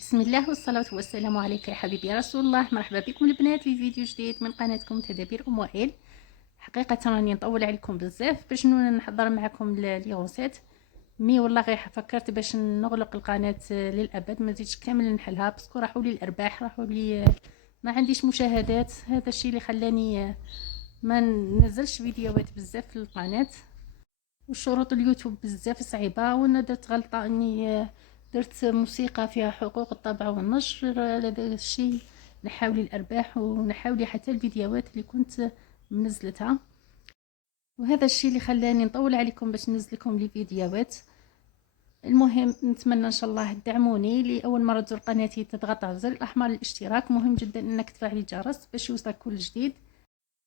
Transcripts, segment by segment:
بسم الله والصلاة والسلام عليك يا حبيبي يا رسول الله. مرحبا بكم البنات في فيديو جديد من قناتكم تدابير ام وائل. حقيقة راني نطول عليكم بزاف باش نحضر معكم لي غوسيت مي والله غير فكرت باش نغلق القناة للابد، ما زيدش كامل نحلها باسكو راحوا لي الارباح، راحوا لي ما عنديش مشاهدات. هذا الشيء اللي خلاني ما ننزلش فيديوهات بزاف في القناة، وشروط اليوتيوب بزاف صعيبه. وانا درت غلطه اني درت موسيقى فيها حقوق الطبع والنشر. هذا الشيء نحاول الارباح ونحاول حتى الفيديوهات اللي كنت منزلتها، وهذا الشيء اللي خلاني نطول عليكم باش ننزل لكم لي فيديوهات. المهم نتمنى ان شاء الله تدعموني. لاول مره تزور قناتي تضغط على الزر الاحمر للاشتراك، مهم جدا انك تفعل الجرس باش يوصلك كل جديد.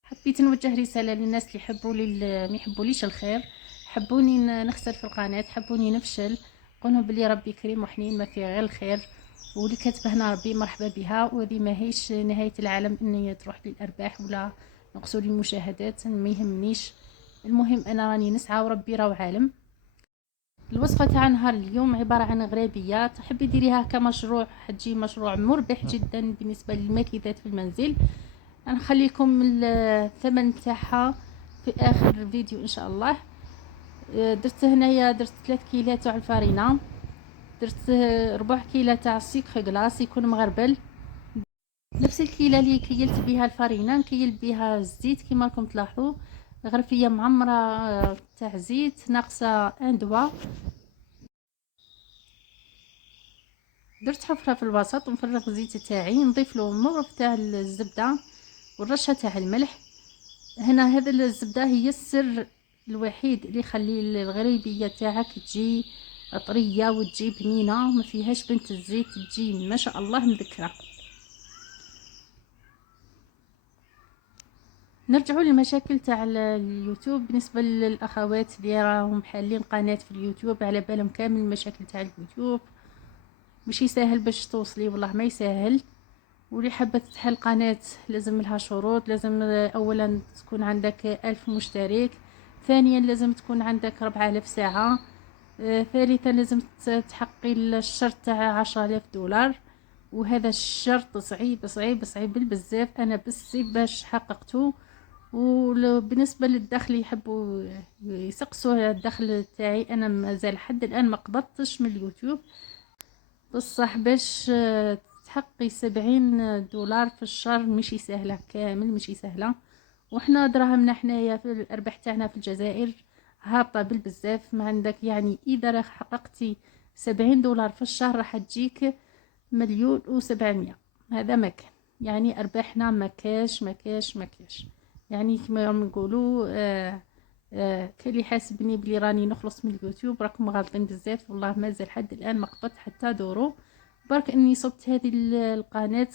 حبيت نوجه رسالة للناس اللي يحبوا لي ما يحبوليش الخير، حبوني نخسر في القناة، حبوني نفشل، قولهم بلي ربي كريم وحنين ما فيه غير الخير، واللي كتبهنا ربي مرحبا بها. وهذه ما هيش نهاية العالم اني تروح لي الارباح ولا نقصوا لي المشاهدات، ما يهمنيش. المهم انا راني نسعى وربي راه عالم. الوصفة تاع نهار اليوم عبارة عن غريبية، تحبي ديريها كمشروع، حتجي مشروع مربح جدا بالنسبة للماكيدات في المنزل. نخلي لكم الثمن تاعها في اخر الفيديو ان شاء الله. درت هنايا 3 كيلات تاع الفارينه، درت ربع كيلة تاع السكر كلاص يكون مغربل، نفس الكيله اللي كيلت بها الفارينه نكيل بها الزيت كما راكم تلاحظوا. غرفيه معمره تاع زيت ناقصه ان دوا. درت حفره في الوسط ونفرغ الزيت تاعي، نضيف له مغرف تاع الزبده والرشه تاع الملح. هنا هذا الزبده هي السر الوحيد اللي يخلي الغريبيه تاعك تجي طريه وتجي بنينه، ما فيهاش بنت الزيت، تجي ما شاء الله مذكره. نرجعوا للمشاكل تاع اليوتيوب. بالنسبه للاخوات اللي راهم حالين قناه في اليوتيوب على بالهم كامل المشاكل تاع اليوتيوب، مش سهل باش توصلي، والله ما يسهل. واللي حابه تحل قناه لازم لها شروط، لازم اولا تكون عندك 1000 مشترك، ثانيا لازم تكون عندك 4000 ساعه، ثالثا لازم تحققي الشرط تاع 10000 دولار. وهذا الشرط صعيب صعيب صعيب بزاف، انا بس باش حققته. وبالنسبه للدخل يحبوا يسقسوا الدخل تاعي، انا مازال حد الان ما قبضتش من اليوتيوب. بصح باش تحققي 70 دولار في الشهر مشي سهله، كامل مشي سهله. وحنا دراهمنا حنايا في الارباح تاعنا في الجزائر هابطه بالبزاف. ما عندك يعني اذا حققتي 70 دولار في الشهر راح تجيك 1,700,000. هذا مكان يعني ارباحنا مكاش يعني كما نقولوا كان اللي حاسبني بلي راني نخلص من اليوتيوب راكم غالطين بزاف، والله مازال حد الان ما قبضت حتى دورو. برك اني صبت هذه القناه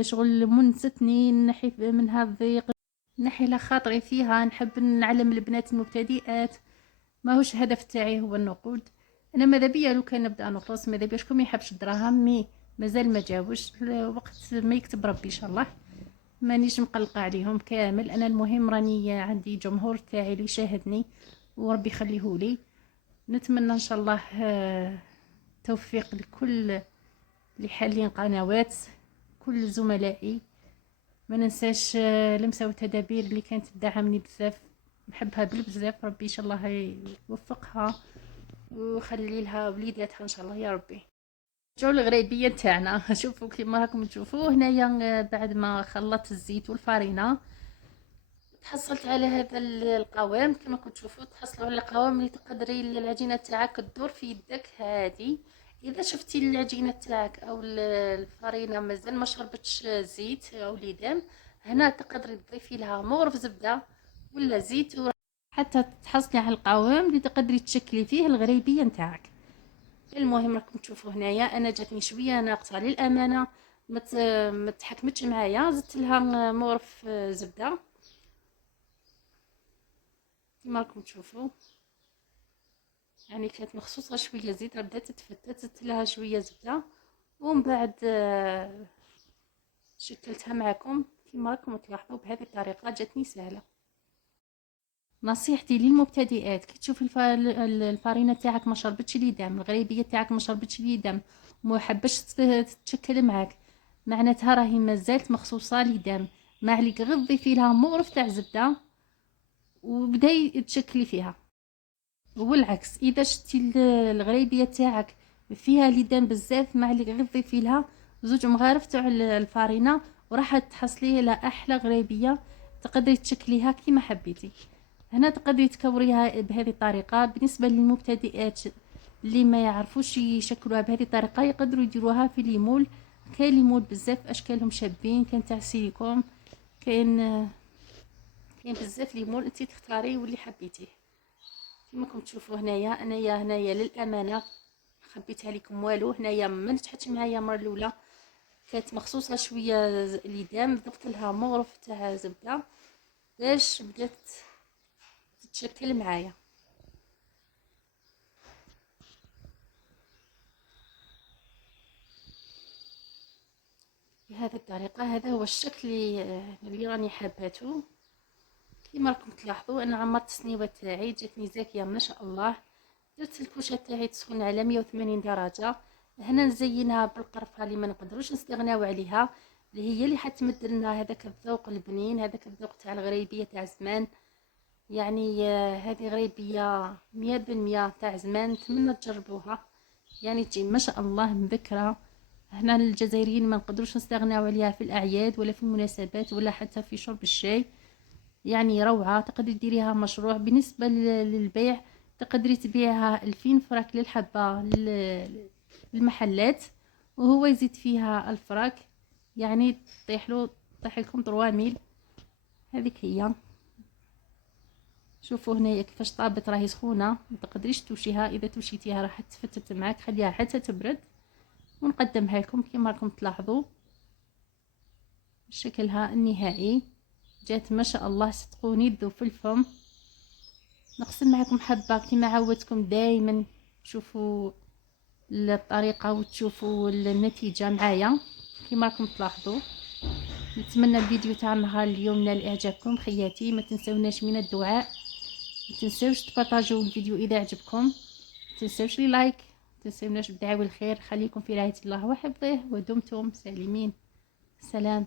شغل منستني نحي من هذا الضيق، نحي لا خاطري فيها، نحب نعلم البنات المبتدئات. ماهوش هدف تاعي هو النقود. انا ماذا بيا لو كان نبدا نخلص، ماذا بيا شكون ما يحبش الدراهم، مي مازال ما جاوش الوقت ما يكتب ربي ان شاء الله. مانيش مقلقه عليهم كامل، انا المهم راني عندي جمهور تاعي اللي يشاهدني وربي يخليه لي. نتمنى ان شاء الله توفيق لكل اللي حالين قنوات، كل زملائي. ما ننساش لمسه وتدابير اللي كانت تدعمني بزاف، نحبها بزاف. ربي ان شاء الله يوفقها وخلي لها وليداتها ان شاء الله يا ربي. جو الغريبيه تاعنا شوفوا كيما راكم تشوفوا هنايا. بعد ما خلطت الزيت والفارينه تحصلت على هذا القوام كما كنتم تشوفوا. تحصلوا على القوام اللي تقدري العجينه تاعك تدور في يدك هذه. اذا شفتي العجينه تاعك او الفرينه مازال ما شربتش زيت او ليدام، هنا تقدري تضيفي لها مغرف زبده ولا زيت حتى تحصلي على القوام اللي تقدري تشكلي فيه الغريبيه نتاعك. المهم راكم تشوفوا هنايا انا جاتني شويه ناقصه للامانه، ما تحكمتش معايا، زدت لها مغرف زبده كما راكم تشوفوا. يعني كانت مخصوصة شويه زيت، بدات تتفتت، زدت لها شويه زبده ومن بعد شكلتها معكم كما راكم تلاحظوا. بهذه الطريقه جاتني سهله. نصيحتي للمبتدئات كي تشوفي الفارينه تاعك ما شربتش لي دم، الغريبيه تاعك ما شربتش لي دم، ما حبش تتشكل معاك، معناتها راهي مازالت مخصوصه لدم. ما عليك غير تضيفي لها مغرف تاع زبده وبداي تشكلي فيها. والعكس اذا شتي الغريبيه تاعك فيها لدم بزاف، ما عليك غير تضيفي لها 2 مغارف تاع الفارينه وراح تحصلي لها احلى غريبيه. تقدري تشكليها كيما حبيتي. هنا تقدري تكوريها بهذه الطريقه. بالنسبه للمبتدئات اللي ما يعرفوش يشكلوها بهذه الطريقه، يقدروا يديروها في ليمول. كاين ليمول بزاف اشكالهم شابين، كان تاع سيليكون، كاين بزاف ليمول، انت تختاري واللي حبيتيه. كما راكم تشوفوا هنايا، هنايا للامانه خبيتها لكم والو. هنايا ما نجحتش معايا المره الاولى، كانت مخصوصه شويه ليدام، ضفت لها مغرف تاع زبده باش بدات تتشكل معايا. بهذه الطريقه هذا هو الشكل اللي راني حاباته. كما راكم تلاحظوا انا عمرت السنيوه تاعي جاتني زاكيه ما شاء الله. درت الكوشه تاعي تسخن على 180 درجه. هنا نزينها بالقرفه اللي ما نقدروش نستغناو عليها، اللي هي اللي حتمد لنا هذاك الذوق البنين، هذاك الذوق تاع الغريبيه تاع زمان. يعني هذه غريبيه 100% تاع زمان، نتمنى تجربوها. يعني تجي ما شاء الله مذكره. هنا الجزائريين ما نقدروش نستغناو عليها في الاعياد ولا في المناسبات ولا حتى في شرب الشاي. يعني روعه، تقدري ديريها مشروع. بالنسبه للبيع تقدري تبيعها 2000 فرانك للحبه للمحلات، وهو يزيد فيها الفراك، يعني طيح لكم 3000. هذيك هي. شوفوا هنايا كيفاش طابت، راهي سخونه ما تقدريش توشيها. اذا توشيتيها راح تفتت معاك، خليها حتى تبرد ونقدمها لكم. كما راكم تلاحظوا شكلها النهائي جات ما شاء الله، صدقوني تذوب في الفم. نقسم معكم حبه كما عودتكم دائما تشوفوا الطريقه وتشوفوا النتيجه معايا كما راكم تلاحظوا. نتمنى الفيديو تاع نهار اليوم نال اعجابكم خياتي. ما تنسوناش من الدعاء، ما تنسوش تبارطاجوا الفيديو اذا عجبكم، ما تنسوش لي لايك، ما تنسوناش بدعاوي الخير. خليكم في رعايه الله وحفظه ودمتم سالمين. سلام.